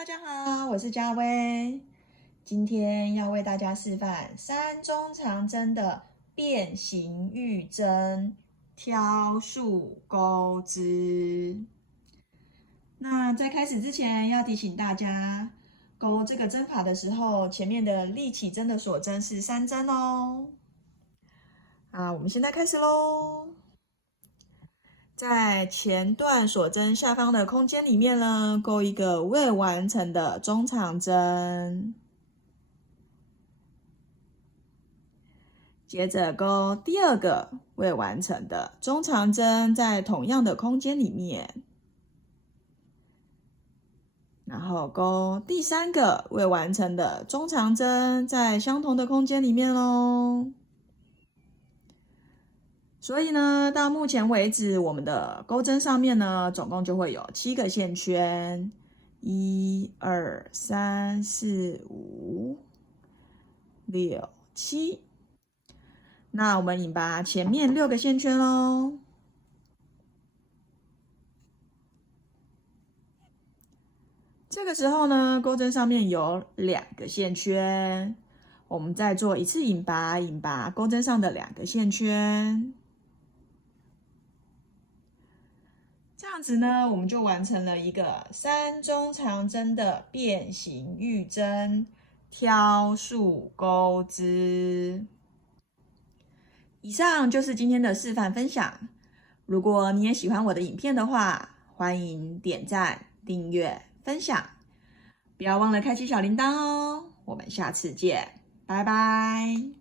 大家好，我是佳薇，今天要为大家示范山中长针的变形玉针挑树钩织。那在开始之前，要提醒大家，钩这个针法的时候，前面的立起针的锁针是3针哦。我们现在开始咯。在前段锁针下方的空间里面呢，钩一个未完成的中长针，接着钩第二个未完成的中长针，在同样的空间里面，然后钩第三个未完成的中长针，在相同的空间里面咯。所以呢，到目前为止，我们的钩针上面呢，总共就会有7个线圈，1、2、3、4、5、6、7。那我们引拔前面6个线圈咯。这个时候呢，钩针上面有2个线圈，我们再做一次引拔，引拔钩针上的2个线圈。这样子呢，我们就完成了一个山中长针的变形玉针挑树钩织。以上就是今天的示范分享。如果你也喜欢我的影片的话，欢迎点赞、订阅、分享，不要忘了开启小铃铛哦。我们下次见，拜拜。